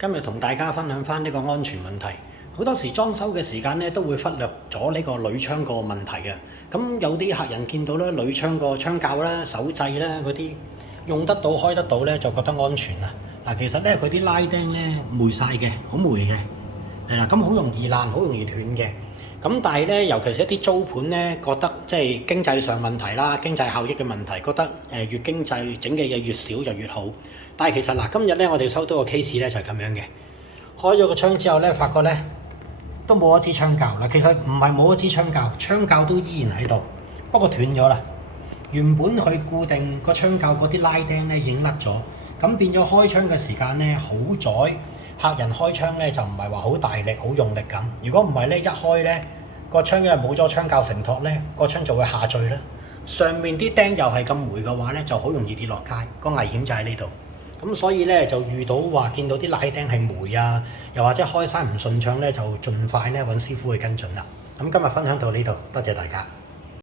今日同大家分享翻呢個安全問題。好多時裝修嘅時間咧，都會忽略咗呢個鋁窗個問題嘅。咁有啲客人見到咧鋁窗個窗鉸啦、手掣啦嗰啲用得到、開得到咧，就覺得安全啦。嗱，其實咧佢啲拉釘咧霉晒嘅，好霉嘅，係啦，咁好容易爛，好容易斷嘅。咁但係咧，尤其是一啲租盤咧，覺得即係經濟上問題啦、經濟效益嘅問題，覺得越經濟整嘅嘢越少就越好。但係其實嗱，今日咧我哋收到個 case 咧就係咁樣嘅，開咗個窗之後咧，發覺咧都冇一支窗鉸啦。其實唔係冇一支窗鉸，窗鉸都依然喺度，不過斷咗啦。原本佢固定個窗鉸嗰啲拉釘咧已經甩咗，咁變咗開窗嘅時間咧，好在客人開窗咧就唔係話好大力、好用力咁。如果唔係咧，一開咧個窗因為冇咗窗鉸承托咧，個窗就會下墜啦。上面啲釘又係咁霉嘅話咧，就好容易跌落街。個危險就喺呢度。咁所以咧就遇到話見到啲拉釘係霉啊，又或者開閂唔順暢咧，就盡快咧揾師傅去跟進啦。咁今日分享到呢度，多謝大家。